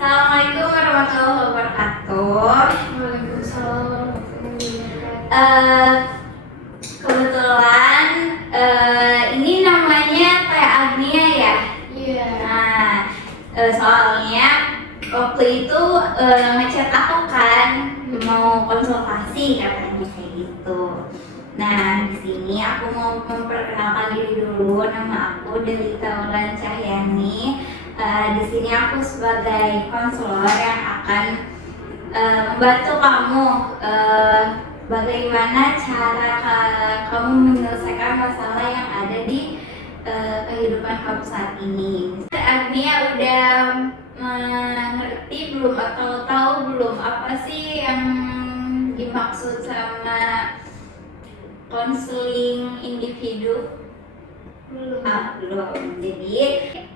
Assalamualaikum warahmatullahi wabarakatuh. Waalaikumsalam warahmatullahi wabarakatuh. Eh, Kebetulan ini namanya Teh Agnia ya. Iya. Nah, soalnya waktu itu ngechat aku kan mau konsultasi katanya kayak gitu. Nah, di sini aku mau memperkenalkan diri dulu. Nama aku Delita Ulan Cahyani. Di sini aku sebagai konselor yang akan membantu kamu bagaimana cara kamu menyelesaikan masalah yang ada di kehidupan kamu saat ini. Agnia udah mengerti belum atau tahu belum apa sih yang dimaksud sama konseling individu? Belum. Jadi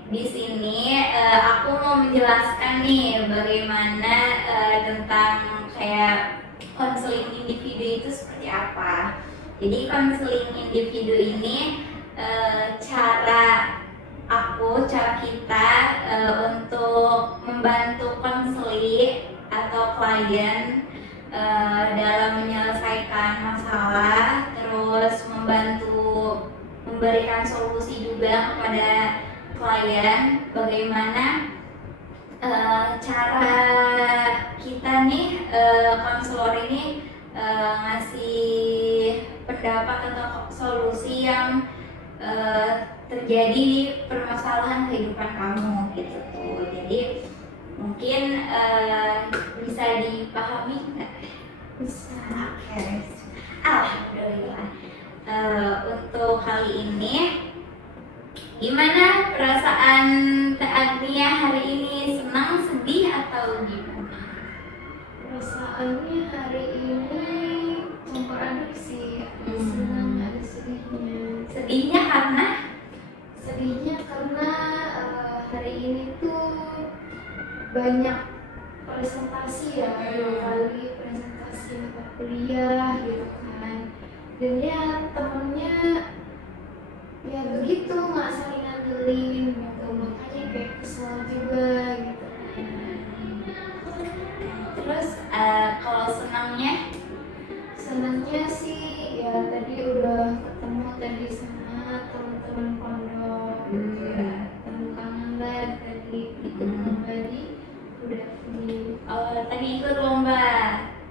di sini aku mau menjelaskan nih bagaimana tentang kayak konseling individu itu seperti apa. Jadi konseling individu ini cara kita untuk membantu konseli atau klien dalam menyelesaikan masalah, terus memberikan solusi juga kepada klien bagaimana cara kita nih konselor ini ngasih pendapat atau solusi yang terjadi di permasalahan kehidupan kamu gitu tuh. Jadi mungkin bisa dipahami nggak? Bisa. Oke. Alhamdulillah. Untuk kali ini gimana perasaan Teh Agnia hari ini? Senang, sedih, atau gimana? Perasaannya hari ini campur aduk sih. Ada senang, ada sedihnya. Sedihnya karena Sedihnya karena hari ini tuh banyak presentasi ya, 2 kali presentasi mata kuliah gitu kan. Dan ya temennya ya begitu nggak saling ngandelin gitu, makanya kayak kesel juga gitu. terus kalau Senangnya sih ya tadi udah ketemu tadi sama teman-teman pondok gitu ya, ketemu kangen lah tadi ikut lomba di udah di tadi ikut lomba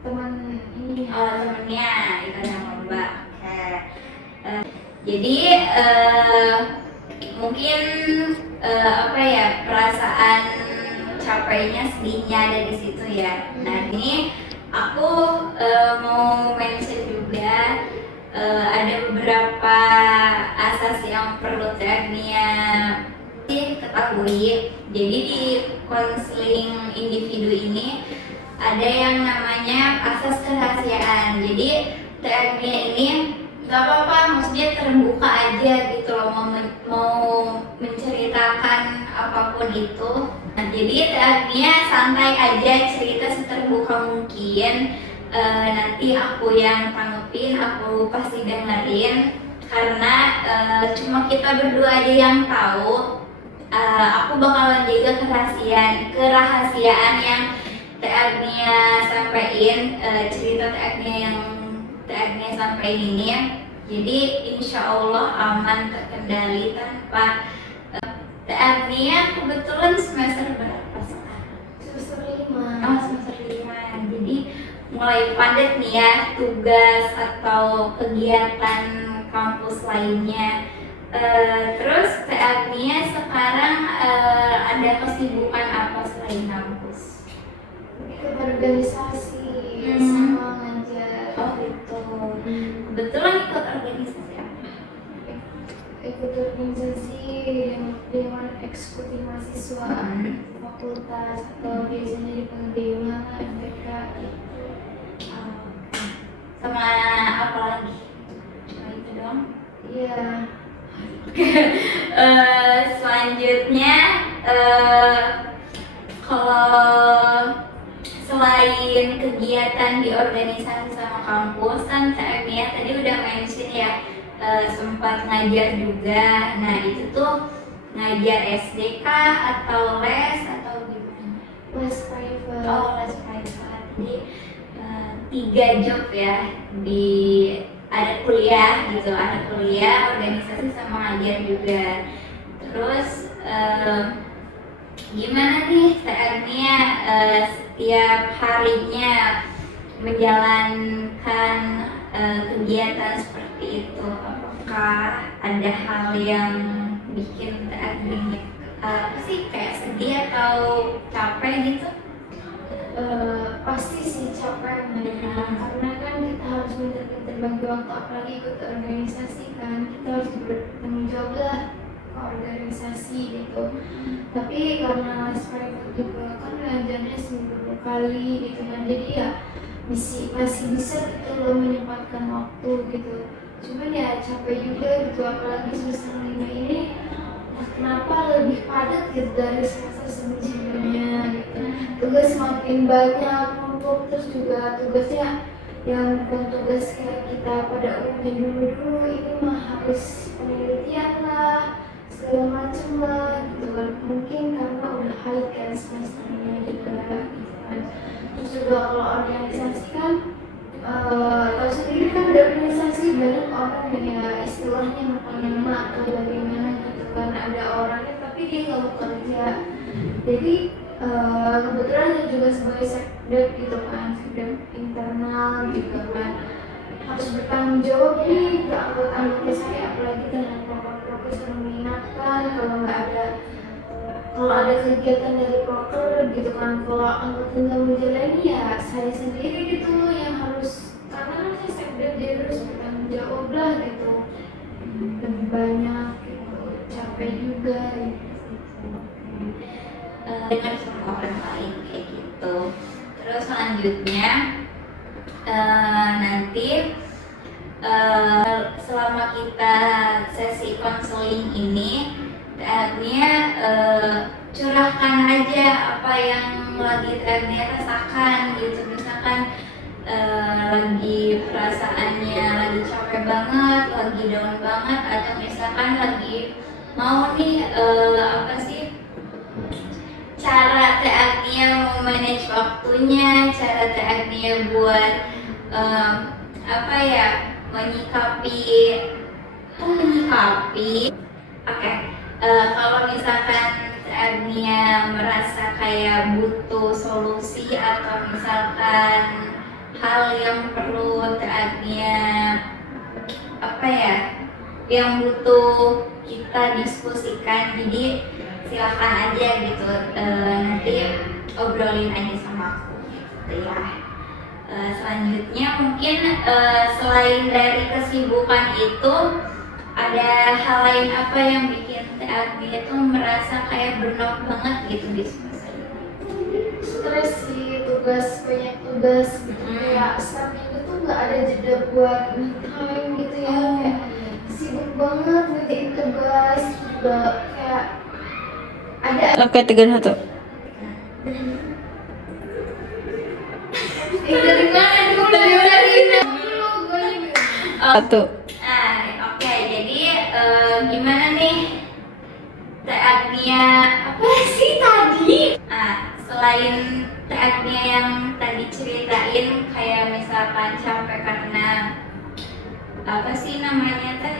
teman ini temennya ikut yang lomba. Oke. Jadi mungkin apa ya, perasaan capeknya, sedihnya ada di situ ya. Nah, ini aku mau mention juga ada beberapa asas yang perlu Agnia ketahui. Jadi di konseling individu ini ada yang namanya asas kerahasiaan. Jadi Agnia ini nggak apa-apa, maksudnya terbuka aja gitu loh, mau menceritakan apapun itu. Nah, jadi Agnia santai aja, cerita seterbuka mungkin. Nanti aku yang tanggepin, aku pasti dengerin karena cuma kita berdua aja yang tahu. Aku bakalan jaga kerahasiaan yang Agnia sampaikan, cerita Agnia yang Agnia sampaikan ini ya. Jadi insya Allah aman, terkendali tanpa Agnia. Kebetulan semester berapa sekarang? semester 5. Oh, semester 5. Jadi mulai padat nih ya tugas atau kegiatan kampus lainnya. Terus Agnia sekarang ada kesibukan apa selain kampus? Ikut organisasi sama ngajar. Oh gitu. Kebetulan ikut organisasi apa? Ikut organisasi Dewan Eksekutif Mahasiswa fakultas, atau biasanya dipanggil Dewan MPK gitu. Sama apa lagi? Cuma itu doang? Iya. Selanjutnya kalau selain kegiatan di organisasi sama kampus kan Agnia tadi udah mention ya, sempat ngajar juga. Nah itu tuh ngajar SD kah atau les atau gimana? Les 3 job ya, di ada kuliah gitu, ada kuliah, organisasi sama ngajar juga. Terus gimana nih Teh Agnia setiap harinya menjalankan kegiatan seperti itu? Apakah ada hal yang bikin Teh Agnia apa sih, kayak sedih atau capek gitu? Pasti sih capek karena kan kita harus pintar-pintar bagi waktu, apalagi ikut organisasi kan, kita harus bertanggung jawab lah ke organisasi gitu. Tapi karena sekarang juga kan ngajarnya seminggu 2 kali gitu kan, jadi ya masih bisa gitu loh menyempatkan waktu gitu. Cuman ya capek juga gitu, apalagi semester 5 ini kenapa lebih padat gitu dari semester sebelumnya gitu. Tugas semakin banyak numpuk, terus juga tugasnya yang bukan tugas kayak kita pada umumnya dulu ini mah harus penelitian lah segala macam lah gitu kan, mungkin karena udah high kan semesternya juga gitu kan. Terus juga kalau organisasi kan tahu sendiri kan, di organisasi banyak orang yang ya istilahnya menerima atau bagaimana gitu kan, ada orangnya tapi dia nggak mau kerja. Jadi kebetulan saya juga sebagai sekdep gitu kan, sekdep internal gitu kan, harus bertanggung jawab nih ke anggota-anggota saya, apalagi dengan proker-proker yang mengingatkan kalau ada kegiatan dari proker gitu kan, kalau anggota nggak menjalani ya saya sendiri gitu yang harus, karena kan saya sekdep jadi harus bertanggung jawab lah gitu, lebih banyak gitu, capek juga gitu. Dengar sama orang lain kayak gitu. Terus selanjutnya nanti selama kita sesi konseling ini, Agnia curahkan aja apa yang lagi Agnia rasakan gitu. Misalkan lagi perasaannya lagi capek banget, lagi down banget, atau misalkan lagi mau nih apa sih, cara Teh Agnia memanage waktunya, cara Teh Agnia buat apa ya, menyikapi. Oke, kalau misalkan Teh Agnia merasa kayak butuh solusi atau misalkan hal yang perlu Teh Agnia apa ya, yang butuh kita diskusikan, jadi silahkan aja gitu, nanti obrolin aja sama aku gitu ya. Selanjutnya mungkin selain dari kesibukan itu, ada hal lain apa yang bikin Teh Agnia tuh merasa kayak burnout banget gitu di semester ini? Stres sih, banyak tugas gitu ya, setiap minggu tuh nggak ada jeda buat me time gitu ya, kayak sibuk banget ngerjain tugas juga, kayak ada. Oke, 3-1. Dari mana dulu? Dari dulu gue Satu. Oke, jadi gimana nih Teh Agnia, apa sih tadi? Selain Teh Agnia yang tadi ceritain kayak misalkan capek karena apa sih namanya Teh,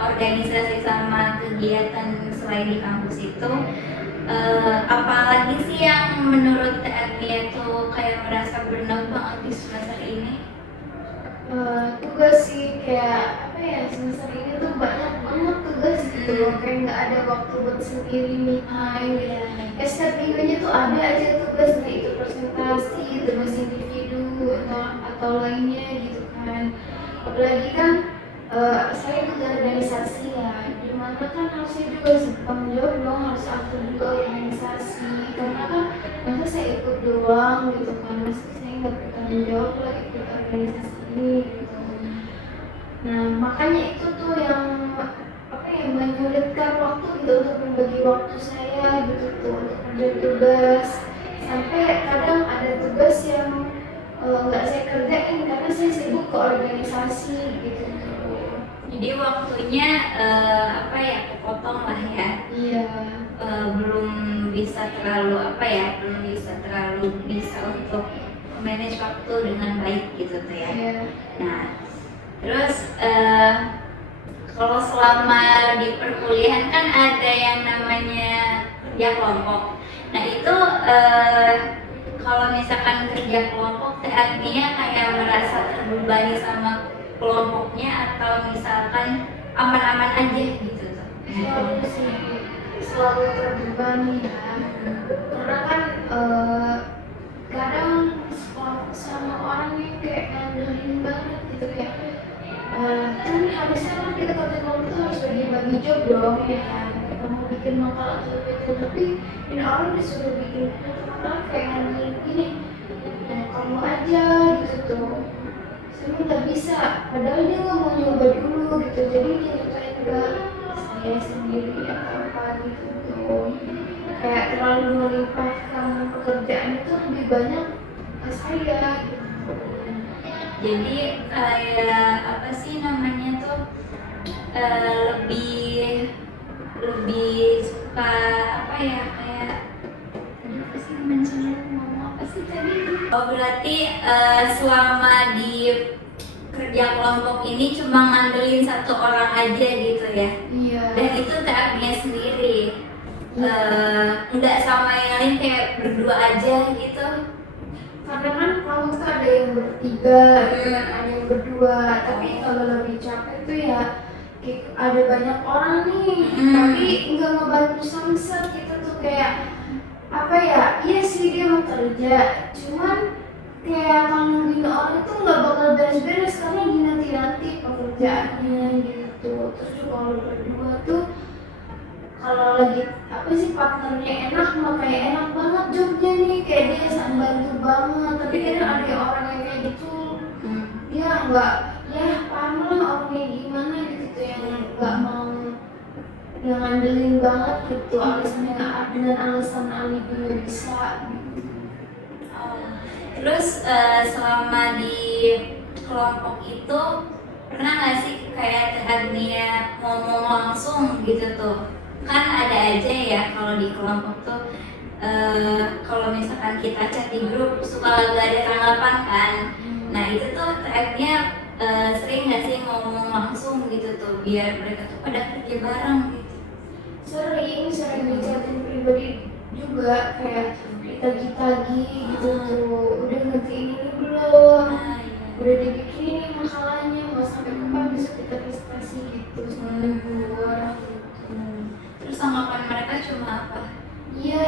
organisasi sama kegiatan selain di kampus itu, apalagi sih yang menurut Teh Agnia tuh kayak merasa burnout banget di semester ini? Tugas sih, kayak apa ya, semester ini tuh banyak banget tugas gitu loh, kayak nggak ada waktu buat sendiri me time gitu. Ya setiap minggunya tuh ada aja tugas, entah itu presentasi, tugas individu atau lainnya gitu kan. Apalagi kan saya ikut organisasi ya, dimana kan harusnya juga bertanggung jawab dong, harus aktif juga organisasi, karena kan masa saya ikut doang gitu kan, masa saya nggak bertanggung jawab lah ikut organisasi ini gitu. Nah makanya itu tuh yang apa ya, menyulitkan waktu gitu untuk membagi waktu saya gitu tuh untuk kerja tugas, sampai kadang ada tugas yang nggak saya kerjain karena saya sibuk ke organisasi gitu. Jadi waktunya apa ya, kepotong lah ya. Iya. Belum bisa terlalu apa ya, belum bisa terlalu bisa untuk memanage waktu dengan baik gitu tuh ya. Iya. Nah, terus kalau selama di perkuliahan kan ada yang namanya kerja kelompok. Nah itu kalau misalkan kerja kelompok artinya kayak merasa terbebani sama kelompoknya atau misalkan aman-aman aja gitu tuh. Selalu sih, selalu terbebani ya. Karena kan kadang sekelompok sama orang yang kayak ngandelin banget gitu kayak kan harusnya kan kita kerja kelompok tuh harus bagi-bagi job dong ya kan. Kayak kamu bikin makalah atau gitu, tapi ini orang disuruh bikin makalah kayak ngandelin gini, kamu aja gitu tuh. Saya nggak bisa, padahal dia nggak mau nyoba dulu gitu, jadi dia nyusahin enggak saya sendiri atau apa gitu tuh. Kayak terlalu melimpahkan pekerjaan itu lebih banyak ke saya gitu. Jadi kayak apa sih namanya tuh lebih suka apa ya, kayak tadi apa sih namanya, ngomong apa sih tadi? Oh berarti selama di kerja kelompok ini cuma ngandelin satu orang aja gitu ya? Iya. Dan itu TA-nya sendiri, nggak sama yang lain kayak berdua aja gitu. Karena kan kamu tuh ada yang bertiga, ada yang berdua, tapi kalau lebih capek tuh ya ada banyak orang nih, tapi nggak ngebantu samsat gitu tuh kayak apa ya? Iya sih dia mau kerja, cuman kayak nungguin orang itu nggak bakal beres-beres karena dinanti-nanti pekerjaannya gitu. Terus juga kalau berdua tuh kalau lagi apa sih partnernya enak mah kayak enak banget jobnya nih, kayak dia sangat bantu banget. Tapi kadang ada orang yang kayak gitu dia nggak ya paham lah orangnya gimana gitu tuh, yang nggak mau yang ngandelin banget gitu alasannya dengan alasan alibi nggak bisa gitu. Terus selama di kelompok itu pernah nggak sih kayak Agnia ngomong langsung gitu tuh? Kan ada aja ya kalau di kelompok tuh kalau misalkan kita chat di grup suka gak ada tanggapan kan. Nah itu tuh Agnia sering nggak sih ngomong langsung gitu tuh biar mereka tuh pada kerja bareng gitu? Sering dicatin pribadi juga, kayak ditagi-tagi gitu tuh, udah ngertiin ini belum, udah dibikin ini masalahnya, mau sampai kapan bisa kita prestasi gitu sama gua gitu. Terus tanggapan mereka cuma apa? Iya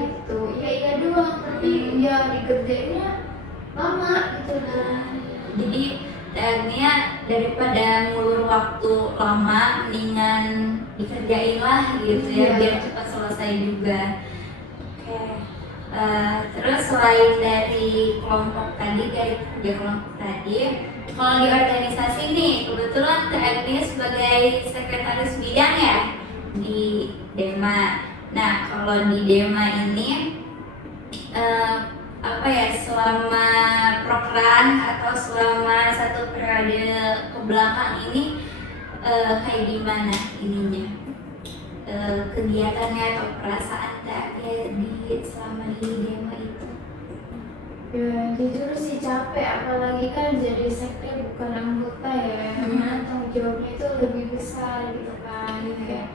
gitu, iya doang, tapi ya dikerjainnya lama gitu tuh. Jadi Agnia daripada ngulur waktu lama mendingan dikerjain lah gitu ya, biar cepat selesai juga. Oke. Terus selain dari kelompok tadi, dari kerja kelompok tadi, kalau di organisasi nih kebetulan Agnia sebagai sekretaris bidang ya di Dema. Nah kalau di Dema ini apa ya, selama program atau selama satu periode kebelakang ini kayak gimana ininya kegiatannya atau perasaan Agnia selama di Dema itu? Ya jujur sih capek, apalagi kan jadi sekte bukan anggota ya, karena tanggung jawabnya itu lebih besar gitu kan, kayak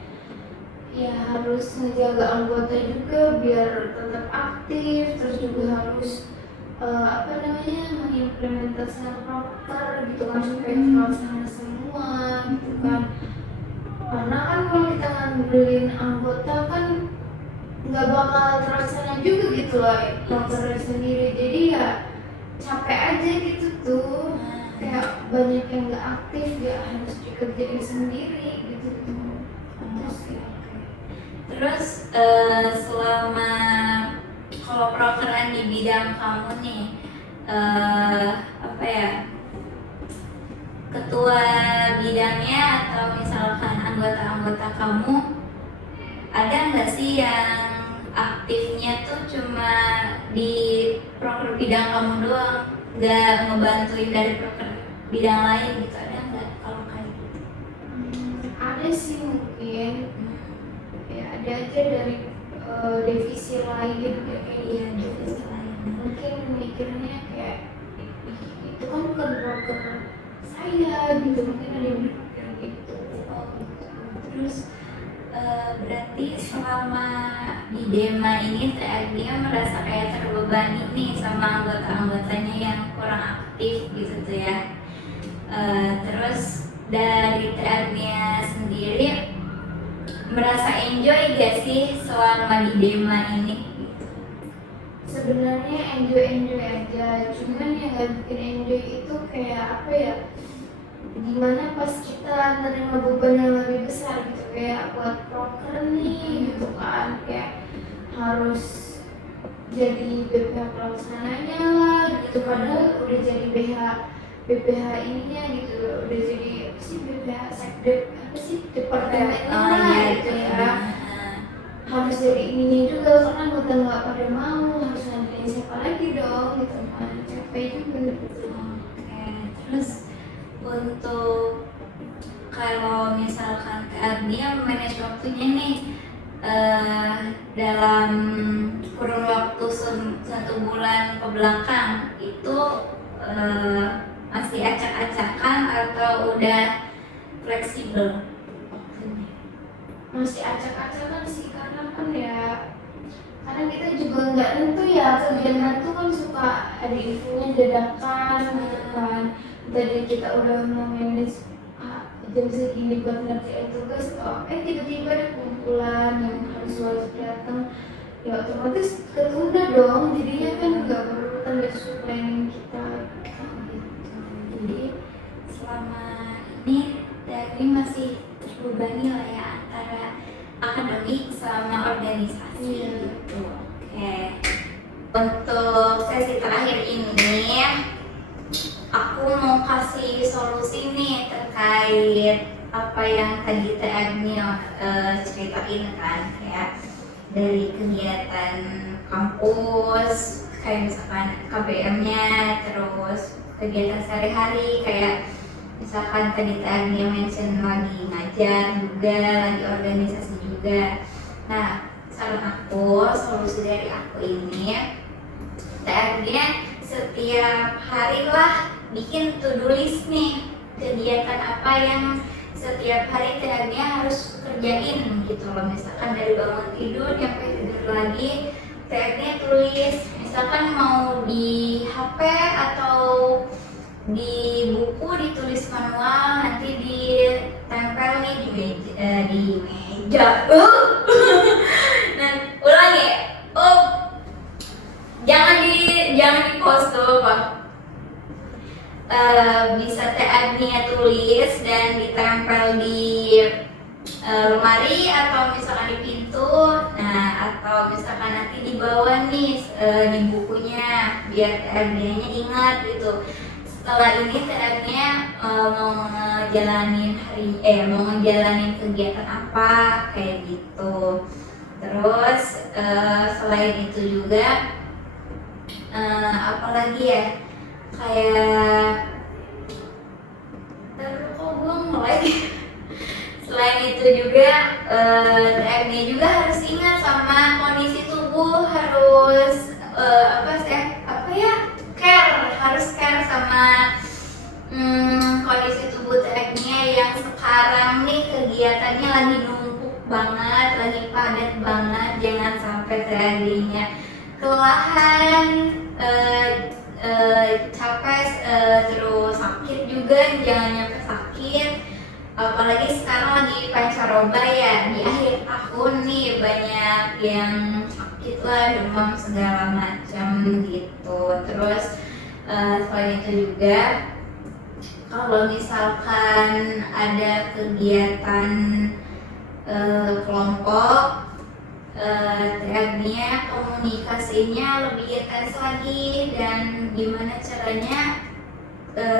ya harus menjaga anggota juga biar tetap aktif, terus juga harus mengimplementasikan proker gitu kan supaya terlaksana semua gitu kan. Karena kan kalau kita ngandelin anggota kan nggak bakal terlaksana juga gitu loh prokernya sendiri, jadi ya capek aja gitu tuh, kayak banyak yang nggak aktif ya harus dikerjain sendiri gitu tuh. Terus selama kalau prokeran di bidang kamu nih apa ya, ketua bidangnya atau misalkan anggota-anggota kamu ada nggak sih yang aktifnya tuh cuma di proker bidang kamu doang, nggak ngebantuin dari proker bidang lain gitu, ada nggak kalau kayak gitu? Ada sih mungkin ya, ada aja dari divisi lain kayak Iya, divisi lain. mungkin mikirnya kayak itu kan bukan broker saya gitu, mungkin ada yang berpikir gitu. Oh, gitu. Terus berarti selama di Dema ini Teh Agnia merasa kayak terbebani nih sama anggota-anggotanya yang kurang aktif gitu tuh ya. Terus dari Teh Agnia sendiri merasa enjoy gak sih selama di Dema ini? Sebenarnya enjoy aja, cuman yang gak bikin enjoy itu kayak apa ya, gimana pas kita nerima beban yang lebih besar gitu, kayak buat proker nih gitu kan, kayak harus jadi BPH pelaksananya lah gitu, padahal udah jadi BPH ininya gitu, udah jadi apa sih, BPH sekdep apa sih, departemennya lah gitu ya, harus jadi ininya juga karena anggota nggak pada mau, harus nganterin siapa lagi dong gitu kan, capek juga gitu. Oke, terus untuk kalau misalkan Kak Agnia manage waktunya nih dalam kurun waktu 1 bulan ke belakang itu masih acak-acakan atau udah fleksibel? Masih acak-acakan sih, karena kan ya karena kita juga nggak tentu ya, kegiatan tuh kan suka ada infonya dadakan gitu kan, tadi kita udah mau manage jam segini buat ngerjain tugas, tiba-tiba ada kumpulan yang harus wajib datang, ya otomatis ketunda dong, jadinya kan nggak berurutan dari sesuai planning kita gitu. Jadi selama ini Teh masih terbebani lah ya antara akademik sama organisasi gitu. Oke. Untuk sesi terakhir ini aku mau kasih solusi nih terkait apa yang tadi Teh Agnia ceritain kan, kayak dari kegiatan kampus kayak misalkan KBM-nya, terus kegiatan sehari-hari kayak misalkan tadi Teh Agnia mention lagi ngajar juga, lagi organisasi juga. Nah, saran aku, solusi dari aku ini, Teh Agnia setiap hari lah bikin to-do list nih, kegiatan apa yang setiap hari Teh Agnia harus kerjain gitu loh. Misalkan dari bangun tidur sampai tidur lagi, Teh Agnia tulis, misalkan mau di HP atau di buku ditulis manual, nanti ditempel nih di meja. Nah, ulangi. Jangan di post dulu, Pak. Bisa Teh Agnia tulis dan ditempel di lemari atau misalkan di pintu, nah atau misalkan nanti di bawah nih di bukunya biar Teh Agnianya ingat gitu. Setelah ini Teh Agnia mau ngejalanin kegiatan apa kayak gitu. Terus selain itu juga apalagi ya, kayak kok gue lagi. Selain itu juga Teh Agnia juga harus ingat sama kondisi tubuh, harus harus care sama kondisi tubuh Teh Agnia yang sekarang nih kegiatannya lagi numpuk banget, lagi padat banget. Jangan sampai Teh Agnia kelelahan, capek, terus sakit juga, jangan nyampe sakit. Apalagi sekarang lagi pancaroba ya, di akhir tahun nih banyak yang sakit lah, demam segala macam gitu. Terus selain itu juga kalau misalkan ada kegiatan kelompok, Teh Agnia komunikasinya lebih intens lagi, dan gimana caranya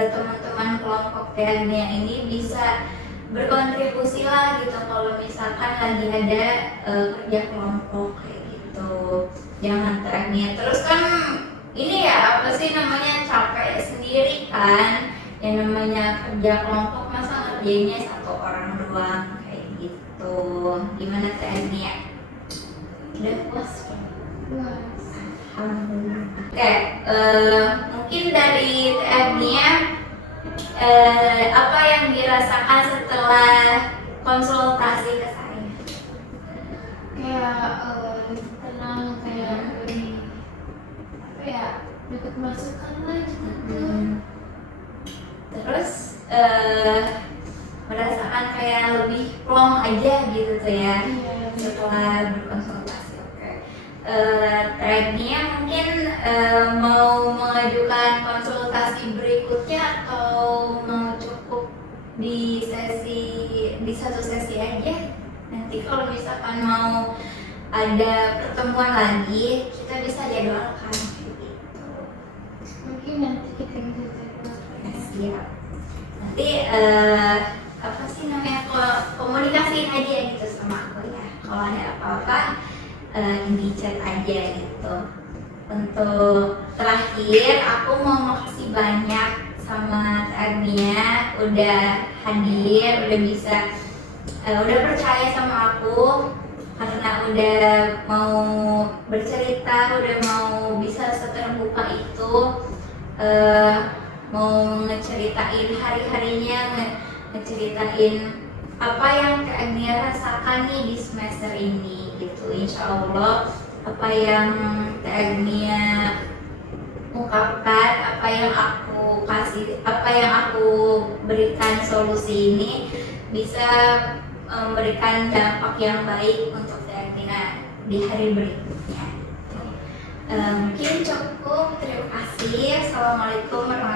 teman-teman kelompok Teh Agnia ini bisa berkontribusi lah gitu kalau misalkan lagi ada kerja kelompok kayak gitu. Jangan Teh Agnia terus kan ini ya apa sih namanya, capek sendiri kan, yang namanya kerja kelompok masa ngerjainnya 1 orang doang kayak gitu. Gimana Teh Agnia? Udah puas? Puas. Alhamdulillah. Oke, mungkin dari TFD-nya apa yang dirasakan setelah konsultasi ke saya? Kayak lebih tenang, kayak lebih apa ya, dapat masukan lah gitu. Terus merasakan kayak lebih plong aja gitu tuh ya setelah berkonsultasi. Oke. Terakhirnya mungkin mau mengajukan konsultasi berikutnya atau mau cukup di satu sesi aja? Nanti kalau misalkan mau ada pertemuan lagi kita bisa jadwalkan gitu. Mungkin nanti kita bisa cari. Siap. Nanti apa sih namanya, komunikasiin aja gitu sama aku ya. Kalau ada apa-apa di chat aja gitu. Untuk terakhir aku mau makasih banyak sama Tania udah hadir, udah bisa udah percaya sama aku karena udah mau bercerita, udah mau bisa seterbuka itu, mau ngeceritain hari-harinya, ngeceritain apa yang Kak Agnia rasakan nih di semester ini gitu. Insya Allah apa yang Kak Agnia ungkapkan, apa yang aku kasih, apa yang aku berikan solusi ini bisa memberikan dampak yang baik untuk Kak Agnia di hari berikutnya. Mungkin cukup, terima kasih. Assalamualaikum warahmatullahi wabarakatuh.